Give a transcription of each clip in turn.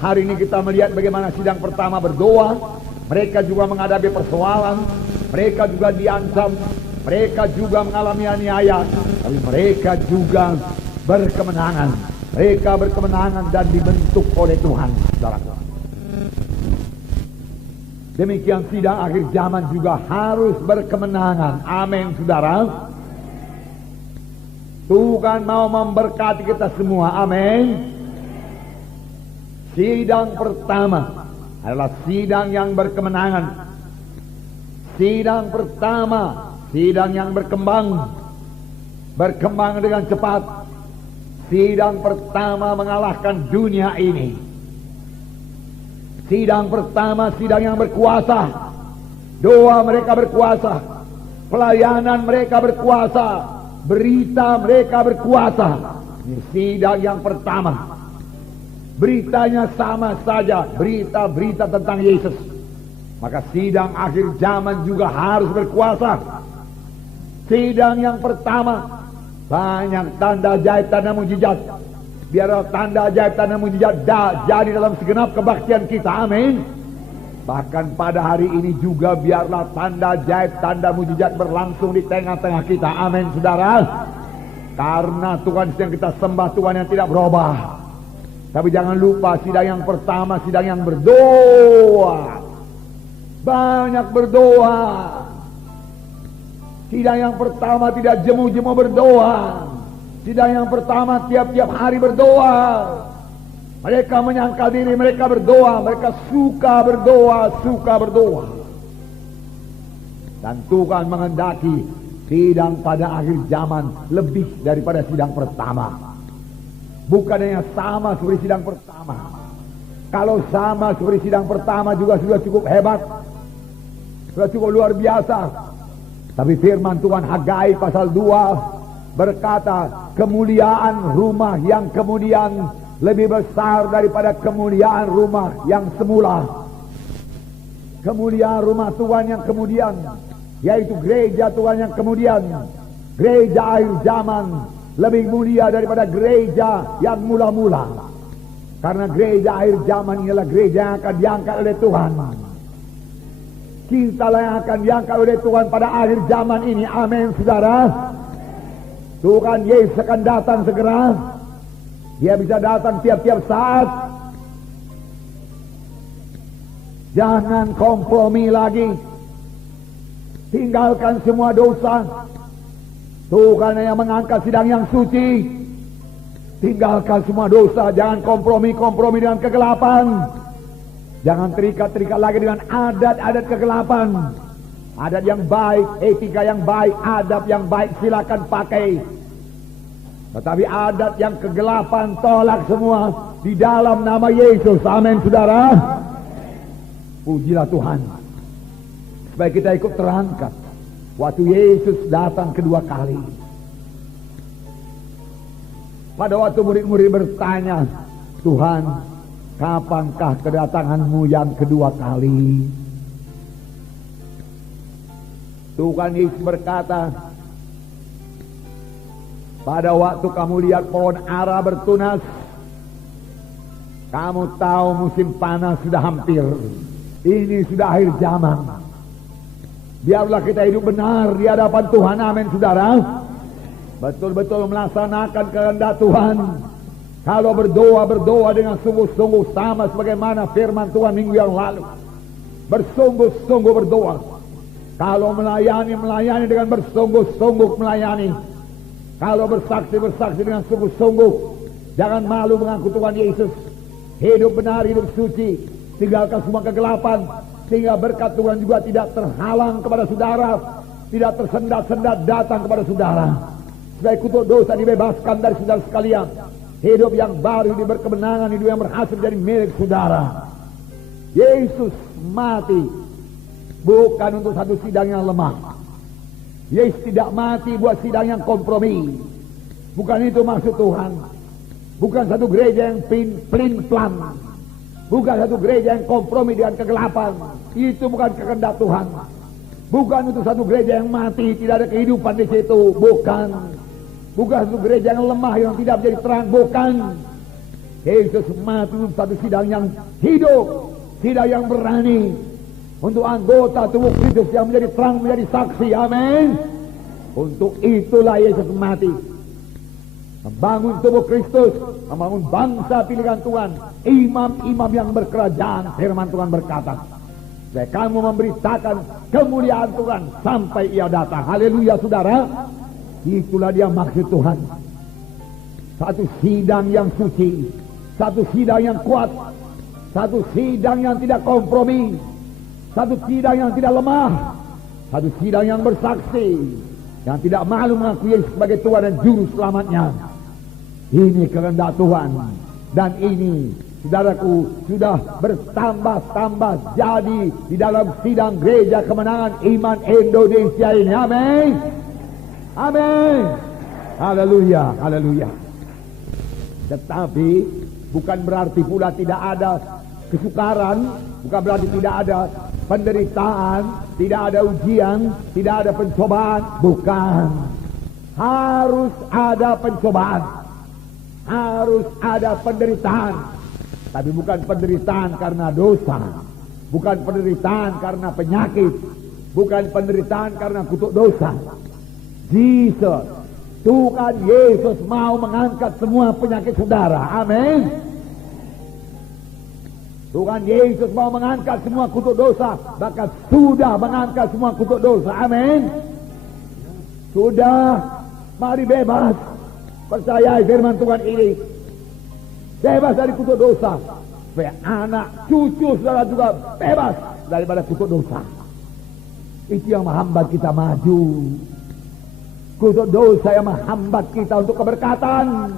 Hari ini kita melihat bagaimana sidang pertama berdoa. Mereka juga menghadapi persoalan, mereka juga diancam, mereka juga mengalami aniaya, tapi mereka juga berkemenangan. Mereka berkemenangan dan dibentuk oleh Tuhan, saudaraku. Demikian sidang akhir zaman juga harus berkemenangan. Amin, saudara. Tuhan mau memberkati kita semua. Amin. Sidang pertama adalah sidang yang berkemenangan. Sidang pertama, sidang yang berkembang dengan cepat. Sidang pertama mengalahkan dunia ini. Sidang pertama, sidang yang berkuasa. Doa mereka berkuasa, pelayanan mereka berkuasa, berita mereka berkuasa. Ini sidang yang pertama. Beritanya sama saja, berita-berita tentang Yesus. Maka sidang akhir zaman juga harus berkuasa. Sidang yang pertama, banyak tanda ajaib, tanda mujizat. Biarlah tanda ajaib, tanda mujizat jadi dalam segenap kebaktian kita. Amin. Bahkan pada hari ini juga biarlah tanda ajaib, tanda mujizat berlangsung di tengah-tengah kita. Amin, saudara. Karena Tuhan yang kita sembah, Tuhan yang tidak berubah. Tapi jangan lupa sidang yang pertama, sidang yang berdoa. Banyak berdoa. Sidang yang pertama tidak jemu-jemu berdoa. Sidang yang pertama tiap-tiap hari berdoa. Mereka menyangka diri mereka berdoa. Mereka suka berdoa. Dan Tuhan menghendaki sidang pada akhir zaman lebih daripada sidang pertama. Bukan hanya sama seperti sidang pertama. Kalau sama seperti sidang pertama juga sudah cukup hebat, sudah cukup luar biasa. Tapi firman Tuhan Hagai pasal 2 berkata, kemuliaan rumah yang kemudian lebih besar daripada kemuliaan rumah yang semula. Kemuliaan rumah Tuhan yang kemudian, yaitu gereja Tuhan yang kemudian, gereja akhir zaman, lebih mulia daripada gereja yang mula-mula. Karena gereja akhir zaman inilah gereja yang akan diangkat oleh Tuhan. Kitalah yang akan diangkat oleh Tuhan pada akhir zaman ini. Amin, saudara. Tuhan Yesus akan datang segera. Dia bisa datang tiap-tiap saat. Jangan kompromi lagi. Tinggalkan semua dosa. Tuhan yang mengangkat sidang yang suci. Tinggalkan semua dosa. Jangan kompromi-kompromi dengan kegelapan. Jangan terikat-terikat lagi dengan adat-adat kegelapan. Adat yang baik, etika yang baik, adab yang baik silakan pakai. Tetapi adat yang kegelapan tolak semua di dalam nama Yesus. Amin, saudara. Pujilah Tuhan. Supaya kita ikut terangkat waktu Yesus datang kedua kali. Pada waktu murid-murid bertanya, Tuhan, kapankah kedatanganmu yang kedua kali? Tuhan Yesus berkata, pada waktu kamu lihat pohon ara bertunas, kamu tahu musim panas sudah hampir. Ini sudah akhir zaman. Biarlah kita hidup benar di hadapan Tuhan. Amin, saudara. Betul-betul melaksanakan kehendak Tuhan. Kalau berdoa dengan sungguh-sungguh sama sebagaimana firman Tuhan minggu yang lalu. Bersungguh-sungguh berdoa. Kalau melayani dengan bersungguh-sungguh melayani. Kalau bersaksi dengan sungguh-sungguh. Jangan malu mengaku Tuhan Yesus. Hidup benar, hidup suci. Tinggalkan semua kegelapan. Sehingga berkat Tuhan juga tidak terhalang kepada saudara. Tidak tersendat-sendat datang kepada saudara. Supaya kutuk dosa dibebaskan dari saudara sekalian. Hidup yang baru, hidup berkemenangan, hidup yang berhasil jadi milik saudara. Yesus mati bukan untuk satu sidang yang lemah. Yesus tidak mati buat sidang yang kompromi. Bukan itu maksud Tuhan. Bukan satu gereja yang plin-plan. Bukan satu gereja yang kompromi dengan kegelapan. Itu bukan kehendak Tuhan. Bukan untuk satu gereja yang mati, tidak ada kehidupan di situ. Bukan satu gereja yang lemah yang tidak menjadi terang. Bukan. Yesus mati satu sidang yang hidup, sidang yang berani untuk anggota tubuh Kristus yang menjadi terang, menjadi saksi. Amin. Untuk itulah Yesus mati, membangun tubuh Kristus, membangun bangsa pilihan Tuhan, imam-imam yang berkerajaan. Firman Tuhan berkata, supaya kamu memberitakan kemuliaan Tuhan sampai Ia datang. Haleluya, saudara. Itulah dia maksud Tuhan. Satu sidang yang suci, satu sidang yang kuat, satu sidang yang tidak kompromi, satu sidang yang tidak lemah, satu sidang yang bersaksi, yang tidak malu mengakui Yesus sebagai Tuhan dan Juru Selamatnya. Ini kehendak Tuhan. Dan ini, saudaraku, sudah bertambah-tambah jadi di dalam sidang Gereja Kemenangan Iman Indonesia ini. Amin. Amin. Haleluya, haleluya. Tetapi bukan berarti pula tidak ada kesukaran, bukan berarti tidak ada penderitaan, tidak ada ujian, tidak ada pencobaan. Bukan. Harus ada pencobaan, harus ada penderitaan. Tapi bukan penderitaan karena dosa, bukan penderitaan karena penyakit, bukan penderitaan karena kutuk dosa. Jesus, Tuhan Yesus mau mengangkat semua penyakit saudara. Amin. Tuhan Yesus mau mengangkat semua kutuk dosa, bahkan sudah mengangkat semua kutuk dosa. Amin. Sudah. Mari bebas. Percayai firman Tuhan ini. Bebas dari kutuk dosa. Supaya anak cucu saudara juga bebas daripada kutuk dosa. Itu yang menghambat kita maju. Kutuk dosa yang menghambat kita untuk keberkatan.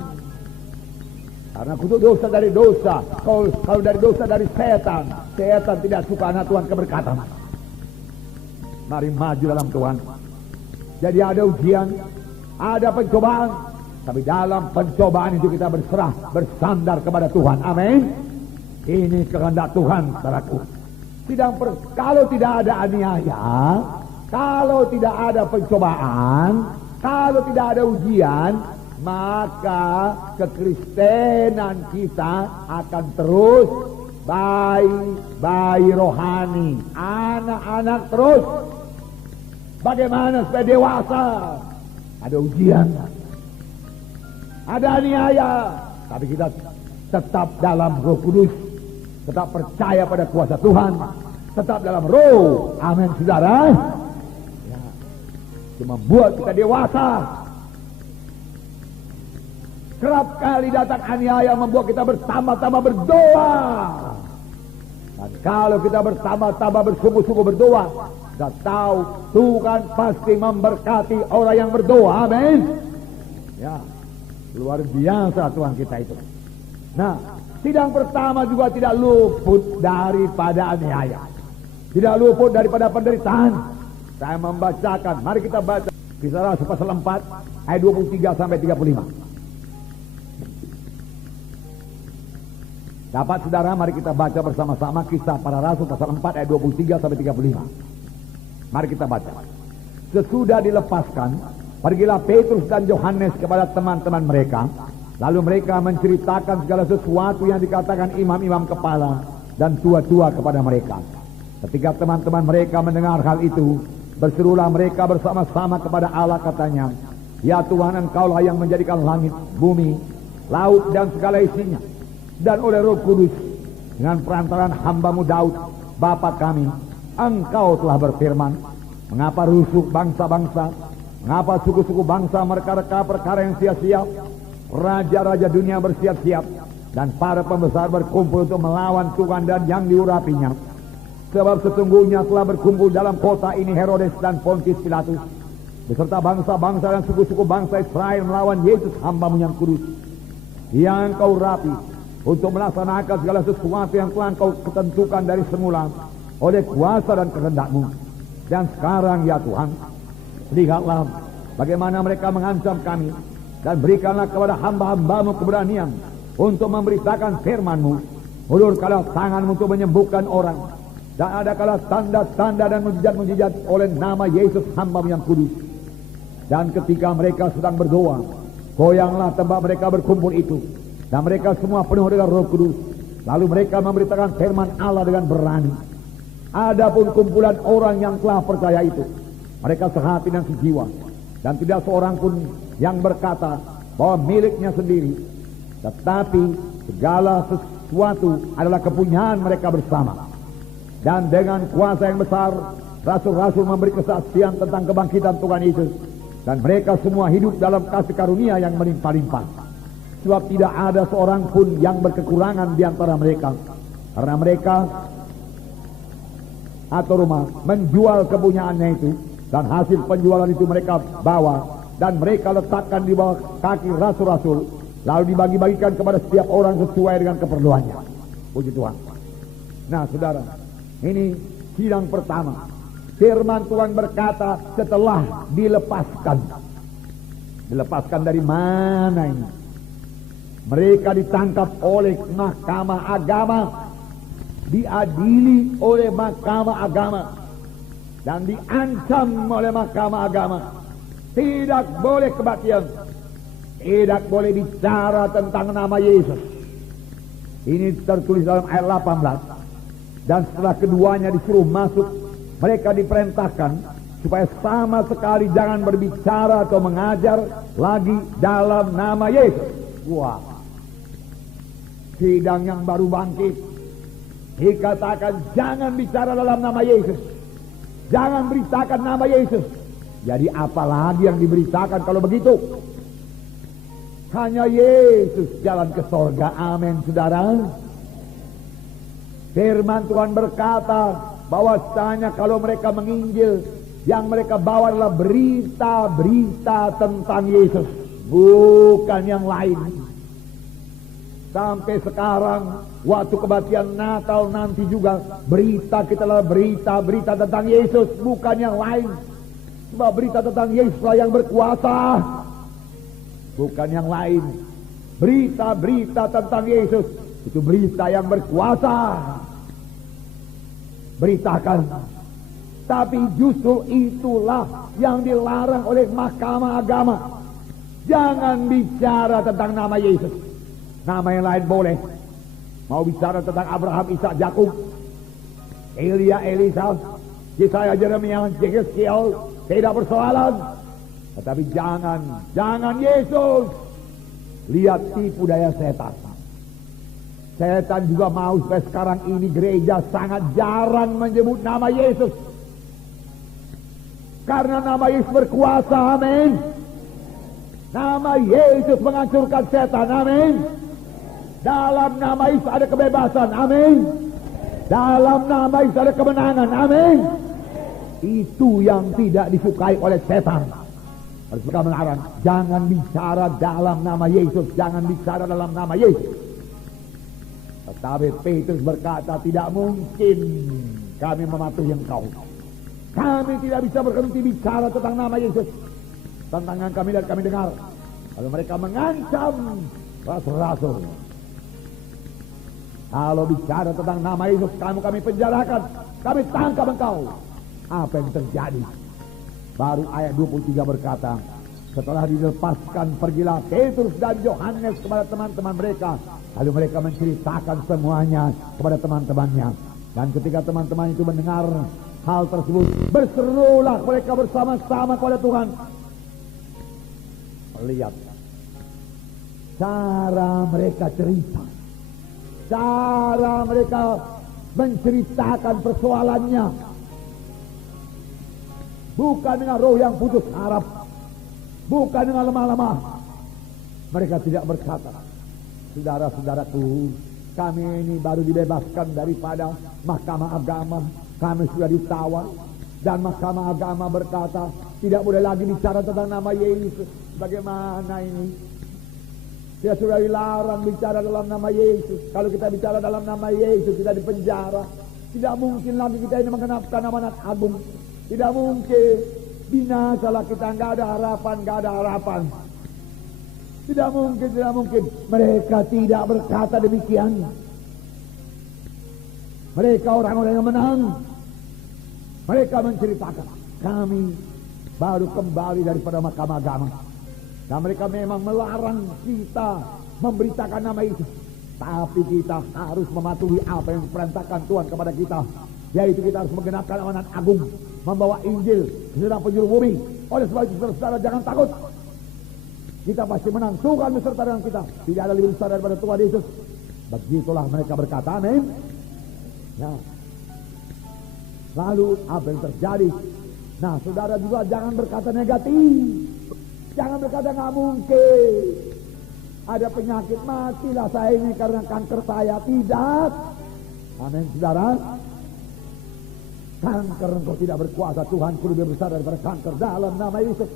Karena kutuk dosa dari dosa. Kalau dari dosa dari setan, setan tidak suka anak Tuhan keberkatan. Mari maju dalam Tuhan. Jadi ada ujian, ada pencobaan, tapi dalam pencobaan itu kita berserah, bersandar kepada Tuhan. Amin. Ini kehendak Tuhan, saudaraku. Kalau tidak ada aniaya, kalau tidak ada pencobaan, kalau tidak ada ujian, maka kekristenan kita akan terus bayi rohani, anak-anak terus. Bagaimana supaya dewasa? Ada ujian, ada aniaya, tapi kita tetap dalam Roh Kudus, tetap percaya pada kuasa Tuhan, tetap dalam Roh. Amin, saudara. Ya, itu membuat kita dewasa. Kerap kali datang aniaya membuat kita bertambah-tambah berdoa. Dan kalau kita bertambah-tambah bersungguh-sungguh berdoa, kita tahu Tuhan pasti memberkati orang yang berdoa. Amin. Ya, luar biasa Tuhan kita itu. Nah, sidang pertama juga tidak luput daripada aniaya, tidak luput daripada penderitaan. Saya membacakan, mari kita baca Kisah Rasul pasal 4 ayat 23 sampai 35. Dapat saudara, mari kita baca bersama-sama Kisah Para Rasul pasal 4 ayat 23 sampai 35. Mari kita baca. Sesudah dilepaskan, pergilah Petrus dan Yohanes kepada teman-teman mereka. Lalu mereka menceritakan segala sesuatu yang dikatakan imam-imam kepala dan tua-tua kepada mereka. Ketika teman-teman mereka mendengar hal itu, berserulah mereka bersama-sama kepada Allah, katanya, "Ya Tuhan, Engkaulah yang menjadikan langit, bumi, laut dan segala isinya. Dan oleh Roh Kudus, dengan perantaraan hamba-Mu Daud, Bapa kami, Engkau telah berfirman, mengapa rusuh bangsa-bangsa, mengapa suku-suku bangsa mereka-reka perkara yang sia-sia, raja-raja dunia bersiap-siap, dan para pembesar berkumpul untuk melawan Tuhan dan yang diurapinya. Sebab sesungguhnya telah berkumpul dalam kota ini Herodes dan Pontius Pilatus, beserta bangsa-bangsa dan suku-suku bangsa Israel melawan Yesus hamba-Mu yang kudus, yang Engkau urapi, untuk melaksanakan segala sesuatu yang telah Engkau ketentukan dari semula oleh kuasa dan kehendak-Mu. Dan sekarang ya Tuhan, lihatlah bagaimana mereka mengancam kami, dan berikanlah kepada hamba-hamba-Mu keberanian untuk memberitakan firman-Mu. Ulurkanlah tangan-Mu untuk menyembuhkan orang, dan adakanlah tanda-tanda dan mujizat-mujizat oleh nama Yesus hamba-Mu yang kudus. Dan ketika mereka sedang berdoa, goyanglah tempat mereka berkumpul itu, Dan mereka semua penuh dengan Roh Kudus. Lalu mereka memberitakan firman Allah dengan berani. Adapun kumpulan orang yang telah percaya itu, mereka sehati dan sejiwa, dan tidak seorang pun yang berkata bahwa miliknya sendiri, tetapi segala sesuatu adalah kepunyaan mereka bersama. Dan dengan kuasa yang besar, rasul-rasul memberi kesaksian tentang kebangkitan Tuhan Yesus, dan mereka semua hidup dalam kasih karunia yang melimpah-limpah. Sebab tidak ada seorang pun yang berkekurangan di antara mereka, karena mereka atau rumah menjual kepunyaannya itu, dan hasil penjualan itu mereka bawa dan mereka letakkan di bawah kaki rasul-rasul, lalu dibagi-bagikan kepada setiap orang sesuai dengan keperluannya. Puji Tuhan. Nah saudara, ini sidang pertama. Firman Tuhan berkata setelah dilepaskan. Dilepaskan dari mana ini? Mereka ditangkap oleh mahkamah agama, diadili oleh mahkamah agama, dan diancam oleh mahkamah agama. Tidak boleh kebaktian, tidak boleh bicara tentang nama Yesus. Ini tertulis dalam ayat 18. Dan setelah keduanya disuruh masuk, mereka diperintahkan supaya sama sekali jangan berbicara atau mengajar lagi dalam nama Yesus. Wah, sidang yang baru bangkit dikatakan jangan bicara dalam nama Yesus, jangan beritakan nama Yesus. Jadi apalagi yang diberitakan kalau begitu? Hanya Yesus jalan ke sorga. Amin saudara. Firman Tuhan berkata bahwasanya kalau mereka menginjil, yang mereka bawa adalah berita-berita tentang Yesus, bukan yang lain. Sampai sekarang, waktu kebaktian Natal nanti juga, berita kita adalah berita-berita tentang Yesus, bukan yang lain. Sebab berita tentang Yesuslah yang berkuasa, bukan yang lain. Berita-berita tentang Yesus itu berita yang berkuasa. Beritakan. Tapi justru itulah yang dilarang oleh mahkamah agama. Jangan bicara tentang nama Yesus. Nama yang lain boleh. Mau bicara tentang Abraham, Ishak, Yakub, Elia, Elisa, Yesaya, Yeremia, Yeskiel, tidak persoalan. Tetapi jangan Yesus. Lihat tipu daya setan. Setan juga mau supaya sekarang ini gereja sangat jarang menyebut nama Yesus. Karena nama Yesus berkuasa, amin. Nama Yesus menghancurkan setan, amin. Dalam nama Yesus ada kebebasan, amin. Dalam nama Yesus ada kemenangan, amin. Itu yang tidak disukai oleh setan. Harus kita melarang, jangan bicara dalam nama Yesus, jangan bicara dalam nama Yesus. Tetapi Petrus berkata, tidak mungkin kami mematuhi engkau. Kami tidak bisa berhenti bicara tentang nama Yesus. Tantangan kami dan kami dengar. Lalu mereka mengancam rasul-rasul. Kalau bicara tentang nama Yesus, kami penjarakan, kami tangkap engkau. Apa yang terjadi? Baru ayat 23 berkata, setelah dilepaskan pergilah Petrus dan Yohanes kepada teman-teman mereka. Lalu mereka menceritakan semuanya kepada teman-temannya. Dan ketika teman-teman itu mendengar hal tersebut, berserulah mereka bersama-sama kepada Tuhan. Lihat cara mereka cerita, cara mereka menceritakan persoalannya, bukan dengan roh yang putus harap, bukan dengan lemah-lemah. Mereka tidak berkata, saudara-saudaraku, kami ini baru dibebaskan daripada mahkamah agama, kami sudah ditawar, dan mahkamah agama berkata tidak boleh lagi bicara tentang nama Yesus. Bagaimana ini? Dia sudah dilarang bicara dalam nama Yesus. Kalau kita bicara dalam nama Yesus, kita dipenjara. Tidak mungkin lagi kita ini mengenapkan amanat agung. Tidak mungkin. Binasalah kita, nggak ada harapan, nggak ada harapan. Tidak mungkin, tidak mungkin. Mereka tidak berkata demikian. Mereka orang-orang yang menang. Mereka menceritakan, kami baru kembali daripada mahkamah agama. Dan mereka memang melarang kita memberitakan nama Yesus. Tapi kita harus mematuhi apa yang diperintahkan Tuhan kepada kita, yaitu kita harus menggenapkan amanat agung, membawa Injil ke seluruh penjuru bumi. Oleh sebab itu saudara jangan takut. Kita pasti menang. Tuhan beserta dengan kita. Tidak ada lebih besar daripada Tuhan Yesus. Begitulah mereka berkata, amin. Nah, lalu apa yang terjadi? Nah, saudara juga jangan berkata negatif. Jangan berkata nggak mungkin. Ada penyakit, matilah saya ini karena kanker saya. Tidak. Amin, saudara. Kanker engkau tidak berkuasa. Tuhan lebih besar daripada kanker dalam nama Yesus.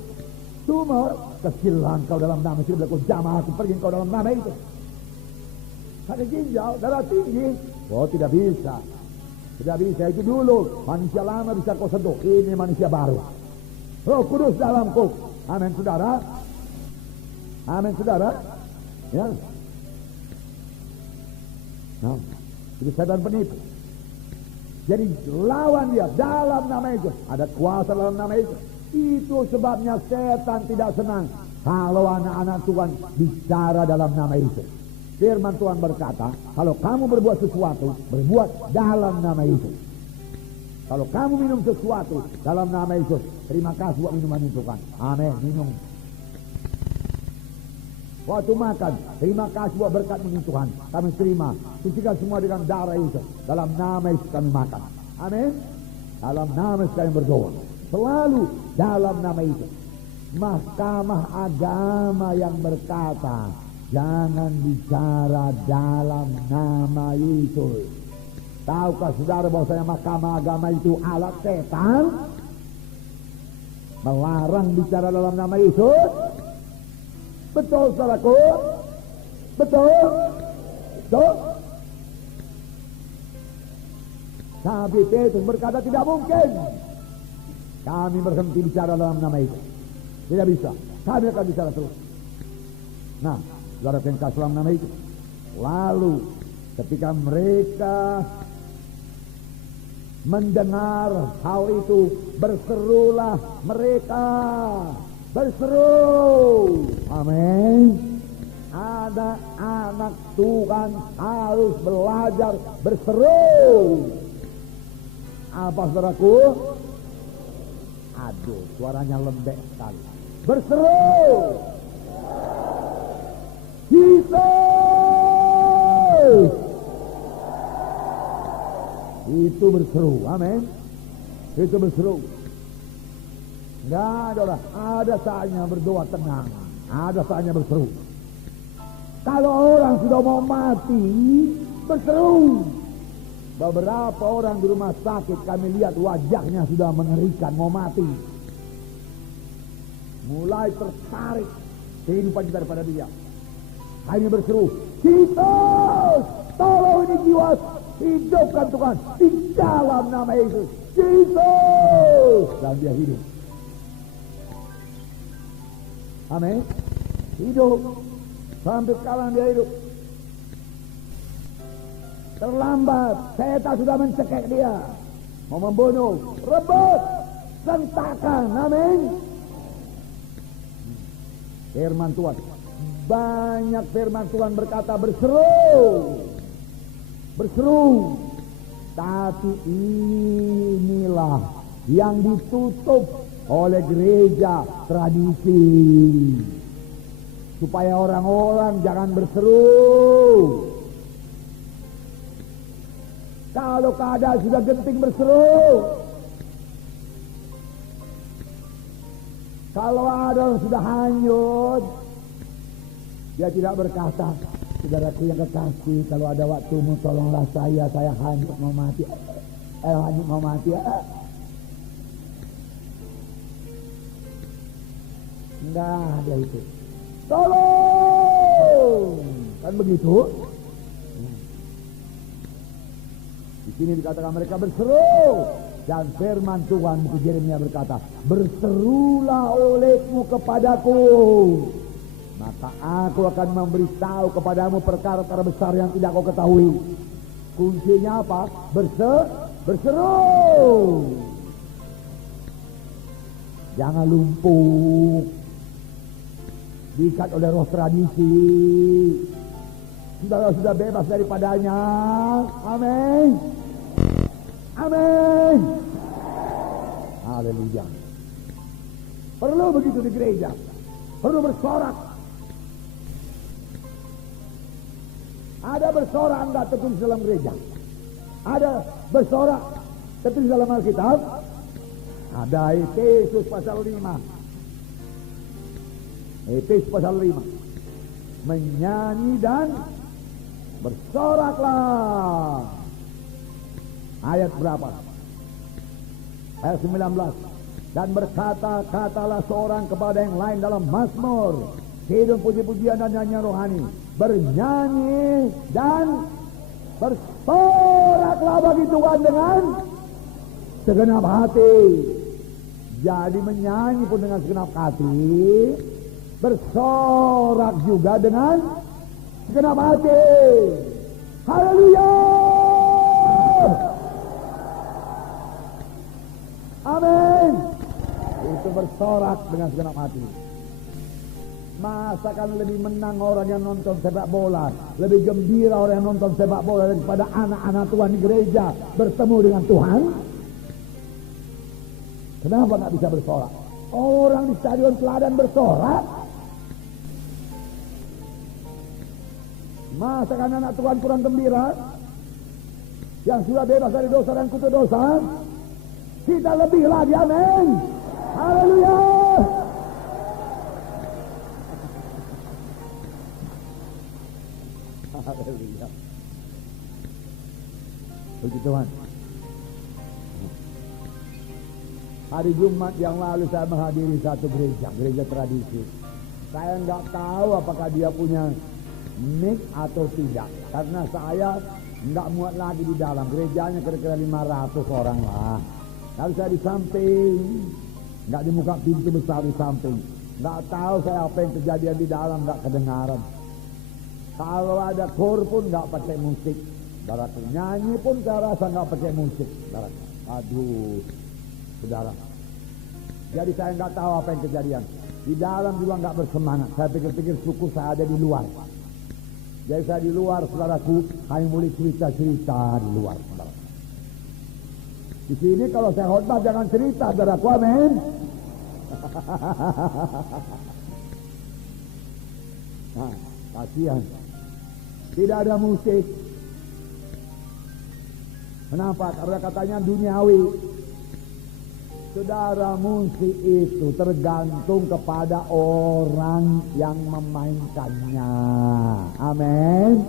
Tumor kecil engkau dalam nama Yesus. Bila kau jamah aku pergi engkau dalam nama Yesus. Ada ginjal, darah tinggi. Oh, tidak bisa. Tidak bisa, itu dulu. Manusia lama bisa kau sentuh. Ini manusia baru. Roh Kudus dalamku. Amin, saudara. Amin, saudara. Ya. Nah, itu setan penipu. Jadi lawan dia dalam nama Yesus. Ada kuasa dalam nama Yesus. Itu sebabnya setan tidak senang kalau anak-anak Tuhan bicara dalam nama Yesus. Firman Tuhan berkata, kalau kamu berbuat sesuatu, berbuat dalam nama Yesus. Kalau kamu minum sesuatu dalam nama Yesus, terima kasih buat minuman itu kan. Amin, minum. Waktu makan, terima kasih buat berkat minum Tuhan. Kami terima, sucikan semua dengan darah Yesus. Dalam nama Yesus kami makan. Amin. Dalam nama Yesus kami berdoa. Selalu dalam nama Yesus. Mahkamah agama yang berkata, jangan bicara dalam nama Yesus. Tahukah saudara bahwasanya mahkamah agama itu alat setan? Melarang bicara dalam nama Yesus. Betul, saudaraku? Betul? Betul? Tapi Petrus berkata tidak mungkin kami berhenti bicara dalam nama itu. Tidak bisa. Kami akan bicara terus. Nah, saudara pengkas dalam nama itu. Lalu ketika mereka mendengar hal itu, berserulah mereka. Berseru. Amin. Ada anak Tuhan harus belajar berseru. Apa saudaraku? Aduh, suaranya lembek sekali. Berseru. Yesus. Itu berseru. Amin. Itu berseru. Enggak ada orang. Ada saatnya berdoa tenang. Ada saatnya berseru. Kalau orang sudah mau mati, berseru. Beberapa orang di rumah sakit kami lihat wajahnya sudah mengerikan, mau mati. Mulai tertarik kehidupan kita daripada dia. Hanya berseru, Yesus, tolong ini jiwa, hidupkan Tuhan di dalam nama Yesus. Yesus, dan dia hidup. Amin. Hidup. Sampai sekarang dia hidup. Terlambat. Setan sudah mencekik dia. Mau membunuh. Rebut. Sentakan. Amin. Firman Tuhan. Banyak firman Tuhan berkata berseru. Berseru. Tapi inilah yang ditutup oleh gereja tradisi, supaya orang-orang jangan berseru. Kalau keadaan sudah genting, berseru. Kalau ada yang sudah hanyut, dia tidak berkata, saudaraku yang kekasih, kalau ada waktumu tolonglah saya hanyut mau mati. Hanyut mau mati. Enggak ada itu. Tolong! Kan begitu? Di sini dikatakan mereka berseru. Dan firman Tuhan buku Yeremia berkata, berserulah olehmu kepadaku, maka aku akan memberitahu kepadamu perkara-perkara besar yang tidak kau ketahui. Kuncinya apa? Berseru. Jangan lumpuh. diikat oleh roh tradisi. Saudara sudah bebas daripadanya. Amin. Amin. Haleluya. Perlu begitu di gereja. Perlu bersorak. Ada bersorak enggak tertulis dalam gereja? Ada bersorak tertulis dalam Alkitab? Ada. Efesus pasal 5. Efesus pasal 5. Menyanyi dan bersoraklah. Ayat berapa? Ayat 19. Dan berkata-katalah seorang kepada yang lain dalam mazmur, hidup puji-pujian dan nyanyian rohani, bernyanyi dan bersoraklah bagi Tuhan dengan segenap hati. Jadi menyanyi pun dengan segenap hati, bersorak juga dengan segenap hati. Haleluya. Amin. Itu bersorak dengan segenap hati. Masa kan lebih menang orang yang nonton sepak bola, lebih gembira orang yang nonton sepak bola daripada anak-anak Tuhan di gereja bertemu dengan Tuhan? Kenapa nggak bisa bersorak? Orang di stadion Teladan bersorak. Masa kan anak Tuhan kurang gembira? Yang sudah bebas dari dosa dan kutuk dosa, kita lebih lagi. Amin. Haleluya. Haleluya. Puji Tuhan. Hari Jumat yang lalu saya menghadiri satu gereja tradisi. Saya nggak tahu apakah dia punya mic atau tidak, karena saya nggak muat lagi di dalam. Gerejanya kira-kira 500 orang lah. Lalu saya di samping, nggak di muka pintu besar di samping. Nggak tahu saya apa yang kejadian di dalam, nggak kedengaran. Kalau ada kor pun nggak pakai musik. Saudara, nyanyi pun saya rasa nggak pakai musik. Saudara, aduh, saudara. Jadi saya nggak tahu apa yang kejadian. Di dalam juga nggak bersemangat. Saya pikir-pikir syukur saya ada di luar. Jadi saya di luar, saudaraku, hanya boleh cerita-cerita di luar, saudara. Di sini kalau saya khotbah jangan cerita, saudaraku, amin. Nah, kasihan. Tidak ada musik. Kenapa? Karena katanya duniawi. Saudara, musik itu tergantung kepada orang yang memainkannya. Amin.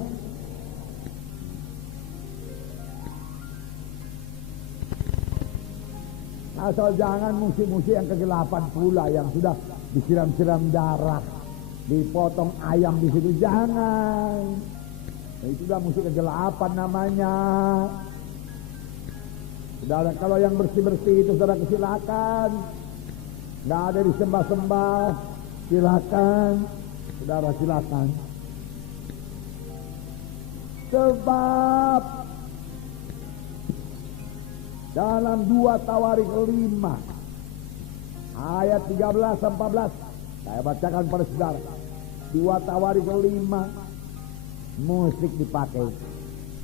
Asal jangan musik-musik yang kegelapan pula, yang sudah disiram-siram darah, dipotong ayam di situ, jangan. Itu sudah musik kegelapan namanya. Saudara, kalau yang bersih-bersih itu saudara silakan. Nggak ada disembah-sembah, silakan. Saudara silakan. Sebab dalam 2 Tawarik 5 ayat 13-14 saya bacakan pada saudara. 2 Tawarik 5 musik dipakai.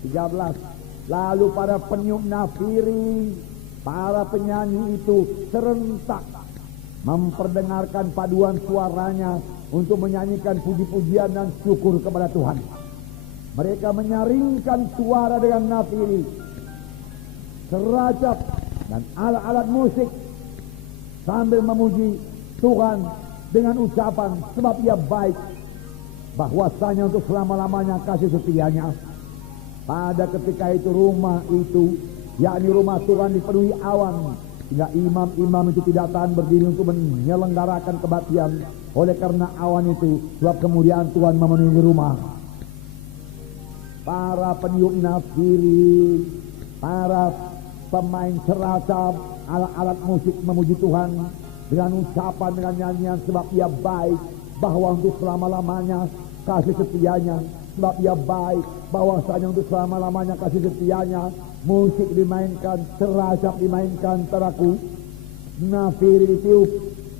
13. Lalu para peniup nafiri, para penyanyi itu serentak memperdengarkan paduan suaranya untuk menyanyikan puji-pujian dan syukur kepada Tuhan. Mereka menyaringkan suara dengan nafiri, seracap dan alat-alat musik sambil memuji Tuhan dengan ucapan, sebab Ia baik, bahwasanya untuk selama-lamanya kasih setianya. Pada ketika itu rumah itu, yakni rumah Tuhan, dipenuhi awan, sehingga imam-imam itu tidak tahan berdiri untuk menyelenggarakan kebaktian. Oleh karena awan itu, sebab kemuliaan Tuhan memenuhi rumah. Para peniup nafiri, para pemain seracap, alat-alat musik memuji Tuhan dengan ucapan, dengan nyanyian, sebab Ia baik, bahwa untuk selama-lamanya kasih setianya. Sebab Ia baik, bahwasanya untuk selama-lamanya kasih setianya. Musik dimainkan, seracap dimainkan, teraku, nafiri ditiup,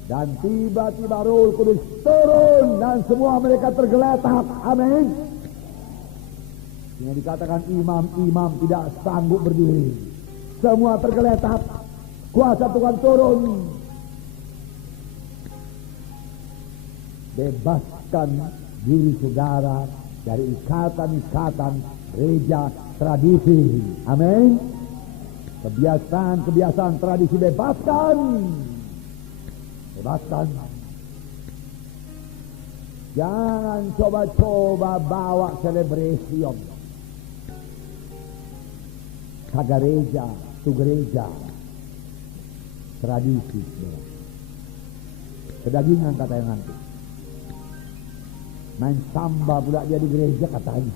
Dan tiba-tiba Roh Kudus turun dan semua mereka tergeletak. Amin. Yang dikatakan imam-imam tidak sanggup berdiri. Semua tergeletak. Kuasa Tuhan turun. Bebaskan diri saudara dari ikatan-ikatan gereja tradisi. Amin. Kebiasaan tradisi bebaskan. Bebaskan. Jangan coba-coba bawa celebration. Kagareja, tu gereja. Tradisi. Kedagingan katanya nanti. Main samba pula dia di gereja katanya.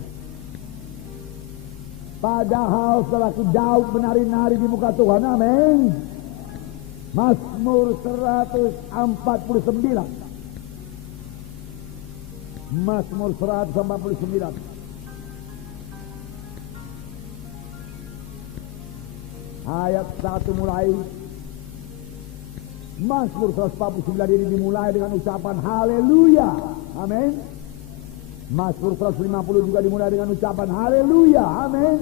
Padahal selagi Daud menari-nari di muka Tuhan. Amin. Mazmur 149. Mazmur 149. Ayat 1 mulai. Mazmur 149 ini dimulai dengan ucapan haleluya. Amin. Mazmur 150 juga dimulai dengan ucapan haleluya. Amin.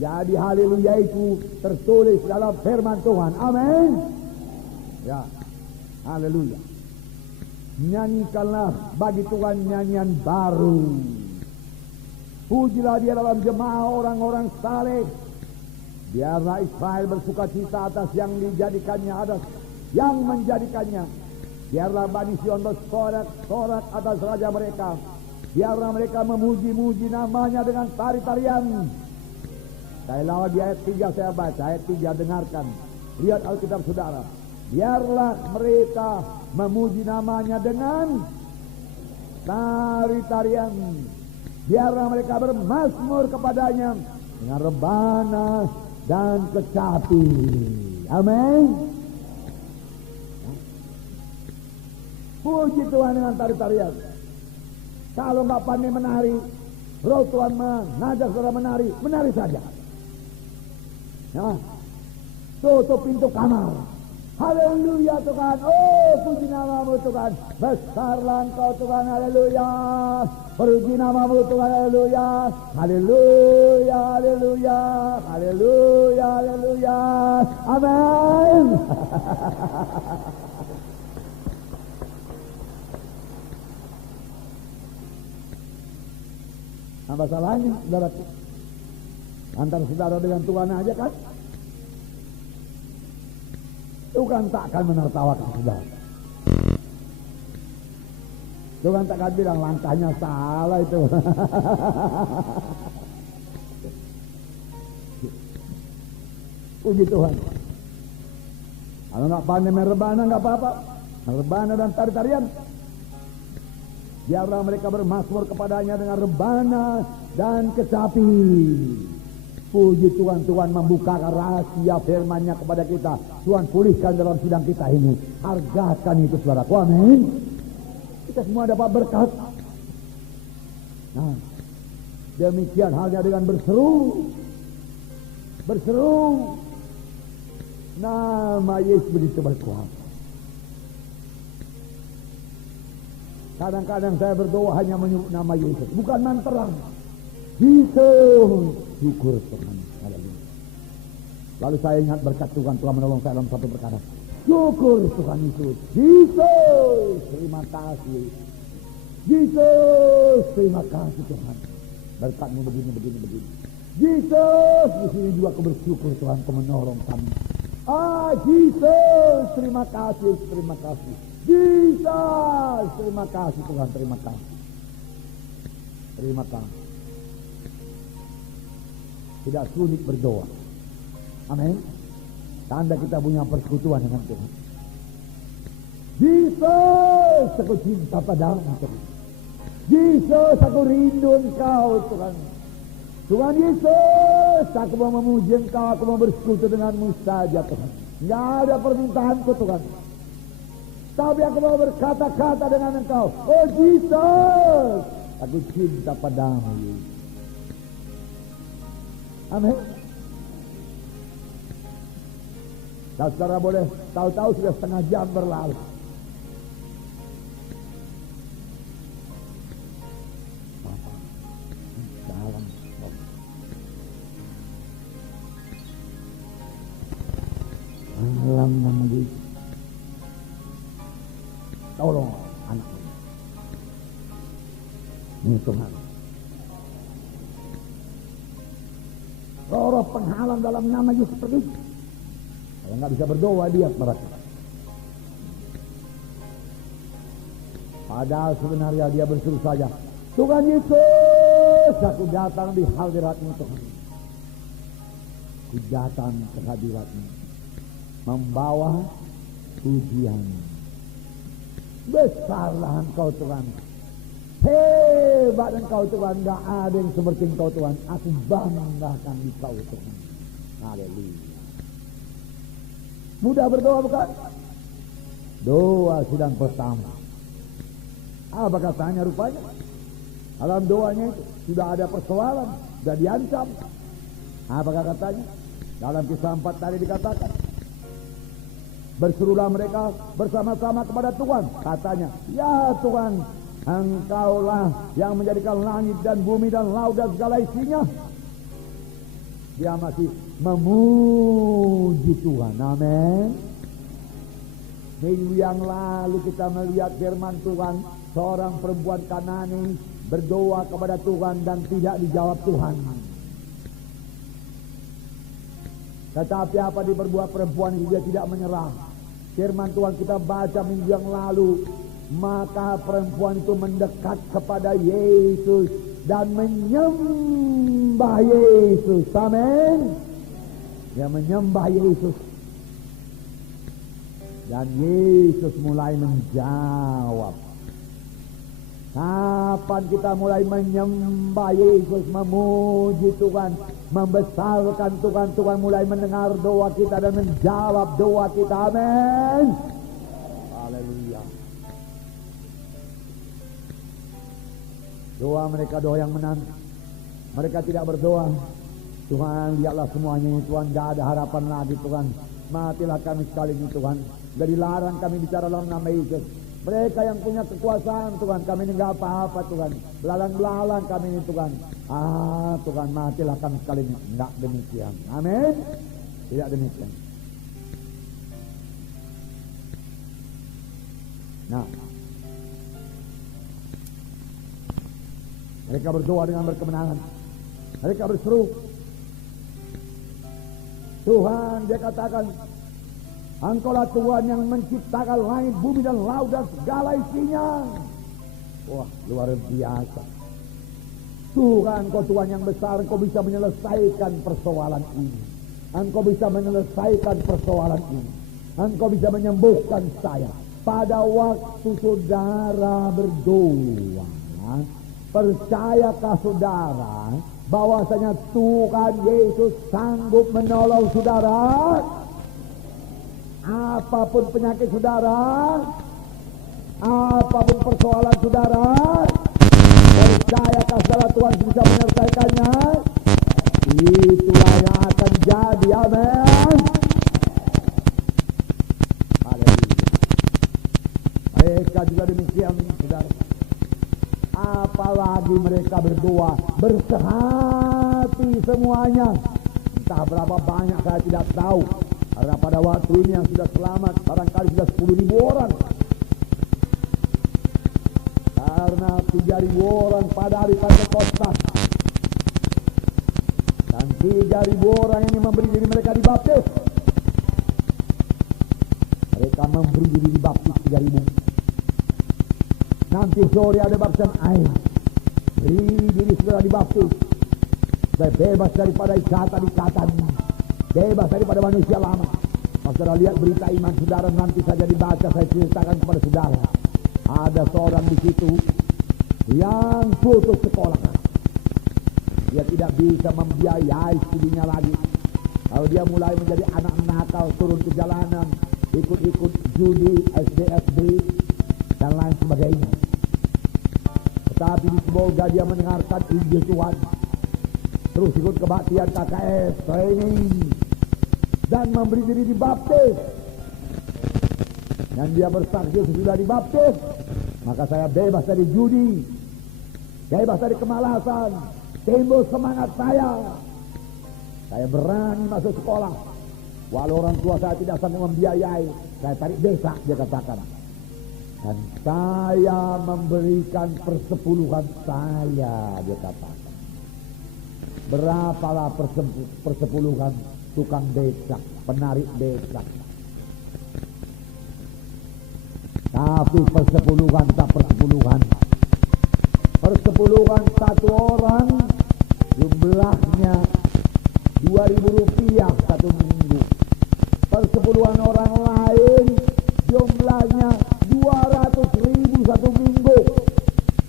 Jadi haleluya itu tertulis dalam firman Tuhan. Amin. Ya. Haleluya. Nyanyikanlah bagi Tuhan nyanyian baru. Pujilah dia dalam jemaah orang-orang saleh. Biarlah Israel bersukacita atas yang dijadikannya, atas yang menjadikannya. Biarlah Bani Sion bersorak-sorak atas raja mereka. Biarlah mereka memuji-muji namanya dengan tari-tarian. Sekali lagi ayat 3 saya baca, ayat 3 dengarkan. Lihat Alkitab saudara. Biarlah mereka memuji namanya dengan tari-tarian. Biarlah mereka bermazmur kepadanya dengan rebana dan kecapi. Amin. Puji Tuhan dengan tari-tarian. Kalau nggak pandai menari, Roh Tuhan mengajak saudara menari, menari saja. Ya, tutup pintu kamar. Haleluya Tuhan. Oh, puji namamu Tuhan. Besarlah Engkau Tuhan. Haleluya. Puji namamu Tuhan. Haleluya. Haleluya. Haleluya. Haleluya. Haleluya. Amin. Apa salahnya, saudara? Antara saudara dengan Tuhan aja kan? Tuhan tak akan menertawakan saudara. Tuhan tak akan bilang langkahnya salah itu. Puji Tuhan. Kalau nggak pandai merebana nggak apa-apa. Merebana dan tari-tarian. Biarlah mereka bermazmur kepadanya dengan rebana dan kecapi. Puji Tuhan, Tuhan membukakan rahasia firman-Nya kepada kita. Tuhan pulihkan dalam sidang kita ini. Hargakan itu saudaraku. Amin. Kita semua dapat berkat. Nah, demikian halnya dengan berseru. Berseru. Nama Yesus begitu berkuasa. Kadang-kadang saya berdoa hanya menyebut nama Yesus. Bukan mantra. Yesus. Syukur Tuhan. Haleluya. Lalu saya ingat berkat Tuhan telah menolong saya dalam satu perkara. Syukur Tuhan Yesus. Yesus. Terima kasih. Yesus. Terima kasih Tuhan. Berkatmu begini. Yesus. Di sini juga aku bersyukur Tuhan kau menolong kami. Yesus. Terima kasih. Terima kasih. Yesus. Terima kasih Tuhan. Terima kasih. Terima kasih. Tidak sulit berdoa. Amin. Tanda kita punya persekutuan dengan Tuhan. Yesus, aku cinta padamu Tuhan. Yesus, aku rindu Engkau Tuhan. Tuhan Yesus, aku mau memuji Engkau, aku mau bersekutu denganmu saja Tuhan. Tidak ada permintaanku Tuhan. Tapi aku mau berkata-kata dengan Engkau. Oh Yesus, aku cinta padamu Yesus. Amin. Dan saudara boleh tahu-tahu sudah setengah jam berlalu. Dalam dalam nama Yesus, tolong anak ini Tuhan. Roh penghalang dalam nama Yesus pergi. Kalau nggak bisa berdoa dia merasa. Padahal sebenarnya dia berseru saja, Tuhan Yesus, aku datang di hadirat-Mu Tuhan. Aku datang ke hadirat-Mu, membawa pujian. Besarlah Engkau Tuhan. Hebat Engkau Tuhan, gak ada yang seperti Engkau Tuhan. Aku banggakan Engkau Tuhan. Haleluya. Mudah berdoa bukan? Doa sidang pertama. Apa katanya rupanya? Dalam doanya itu sudah ada persoalan, sudah diancam. Apakah katanya? Dalam Kisah 4 tadi dikatakan, berserulah mereka bersama-sama kepada Tuhan. Katanya, ya Tuhan, Engkaulah yang menjadikan langit dan bumi dan laut dan segala isinya. Dia masih memuji Tuhan. Amin. Minggu yang lalu kita melihat firman Tuhan, seorang perempuan Kanani berdoa kepada Tuhan dan tidak dijawab Tuhan. Tetapi apa diperbuat perempuan itu, dia tidak menyerah. Firman Tuhan kita baca minggu yang lalu, maka perempuan itu mendekat kepada Yesus dan menyembah Yesus. Amin. Dia menyembah Yesus. Dan Yesus mulai menjawab. Kapan kita mulai menyembah Yesus, memuji Tuhan, membesarkan Tuhan, Tuhan mulai mendengar doa kita dan menjawab doa kita. Amin. Haleluya. Doa mereka doa yang menang. Mereka tidak berdoa, Tuhan lihatlah semuanya ini Tuhan, gak ada harapan lagi Tuhan, matilah kami sekali ini Tuhan. Jadi larang kami bicara dalam nama Yesus. Mereka yang punya kekuasaan Tuhan, kami ini gak apa-apa Tuhan, belalang-belalang kami ini Tuhan. Tuhan matilah kami sekali ini. Enggak demikian. Amin. Tidak demikian. Nah, mereka berdoa dengan berkemenangan. Mereka berseru, Tuhan, dia katakan, Engkaulah Tuhan yang menciptakan langit, bumi dan laut dan segala isinya. Wah, luar biasa. Tuhan, Engkau Tuhan yang besar, Engkau bisa menyelesaikan persoalan ini. Engkau bisa menyelesaikan persoalan ini. Engkau bisa menyembuhkan saya. Pada waktu saudara berdoa, percayakah saudara bahwasanya Tuhan Yesus sanggup menolong saudara? Apapun penyakit saudara, apapun persoalan saudara, percayakah saudara Tuhan bisa menyelesaikannya? Itulah yang akan jadi. Amin. Haleluya. Mereka juga demikian saudara. Apalagi mereka berdoa bersehati semuanya. Entah berapa banyak saya tidak tahu. Karena pada waktu ini yang sudah selamat barangkali sudah 10.000 orang. Karena 3.000 orang pada hari Pentakosta. Dan 3.000 orang ini memberi diri mereka dibaptis. Mereka memberi diri dibaptis 3.000. Nanti sore ada baptisan air. Beri diri saudara dibaptis. Saya bebas daripada ikatan-ikatan. Bebas daripada manusia lama. Saudara lihat berita iman saudara nanti saja dibaca, saya ceritakan kepada saudara. Ada seorang di situ yang putus sekolah. Dia tidak bisa membiayai studinya lagi. Kalau dia mulai menjadi anak nakal, turun ke jalanan, ikut-ikut judi, SD dan lain sebagainya. Tetapi semoga dia mendengarkan Injil Tuhan. Terus ikut kebaktian KKS, training. dan memberi diri dibaptis. Dan dia bersaksi sudah dibaptis, maka saya bebas dari judi, bebas dari kemalasan, timbul semangat saya. Saya berani masuk sekolah, walau orang tua saya tidak sanggup membiayai. Saya tarik desa, dia katakan. Dan saya memberikan persepuluhan saya, dia katakan. Berapalah persepuluhan tukang becak, penarik becak. Tapi persepuluhan tak persepuluhan. Persepuluhan satu orang jumlahnya 2.000 rupiah satu minggu. Persepuluhan orang lain jumlahnya 200.000 satu minggu.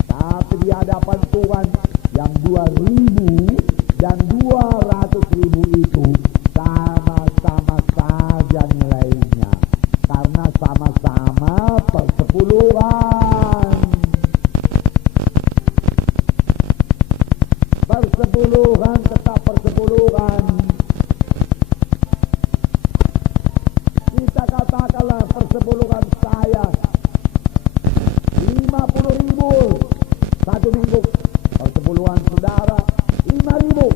Tapi di hadapan Tuhan yang 2.000 dan 200.000 itu sama-sama saja nilainya, karena sama-sama persepuluhan. Persepuluhan tetap persepuluhan. Kita katakanlah persepuluhan saya 50.000 satu minggu. Persepuluhan saudara 5.000.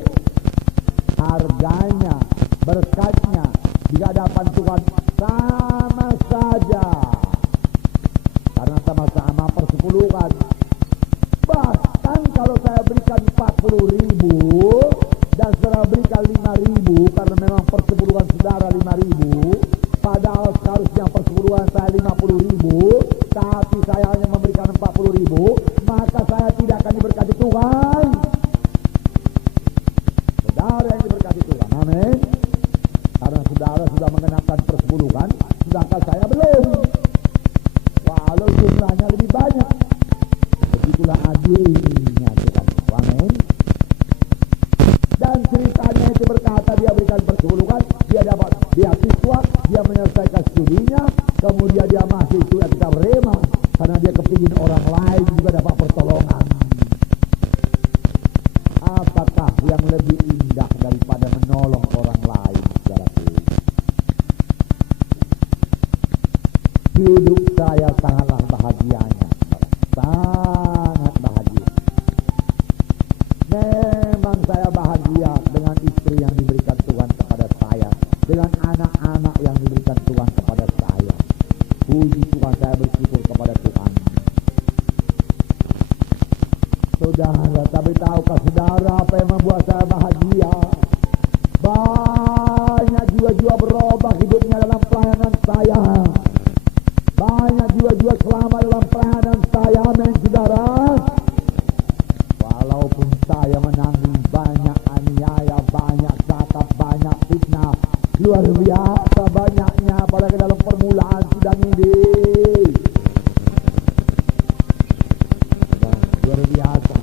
Harganya, berkatnya di hadapan Tuhan sama saja, karena sama-sama persepuluhan. Bahkan kalau saya berikan 40.000 dan saudara berikan 5.000, karena memang persepuluhan saudara 5.000, padahal seharusnya persepuluhan saya 50.000, tapi saya hanya memberikan 40.000, maka saya tidak akan diberkati Tuhan. Saudara yang diberkati Tuhan, amin. Karena saudara sudah mengenakan persepuluhan, sedangkan saya belum. Walau jumlahnya lebih banyak, begitulah adilnya Tuhan, amin. Dan ceritanya itu berkata dia berikan persepuluhan, dia dapat beasiswa, dia menyelesaikan studinya, kemudian dia masih itu kita rema, karena dia kepingin orang lain juga dapat pertolongan. Apakah yang lebih indah daripada menolong orang lain, saudaraku? Hidup saya sangatlah bahagianya, sangat bahagia. Memang saya bahagia dengan istri yang diberikan Tuhan kepada saya, dengan anak-anak yang diberikan Tuhan kepada saya. Puji Tuhan, saya bersyukur kepada Tuhan. Saudara, tapi tahukah saudara apa yang membuat saya bahagia? Banyak jiwa-jiwa berubah hidupnya dalam pelayanan saya. Banyak jiwa-jiwa selamat dalam pelayanan saya, amin saudara. Walaupun saya menanggung banyak aniaya, banyak catat, banyak fitnah, luar biasa banyaknya, apalagi dalam permulaan sidang ini. Luar biasa.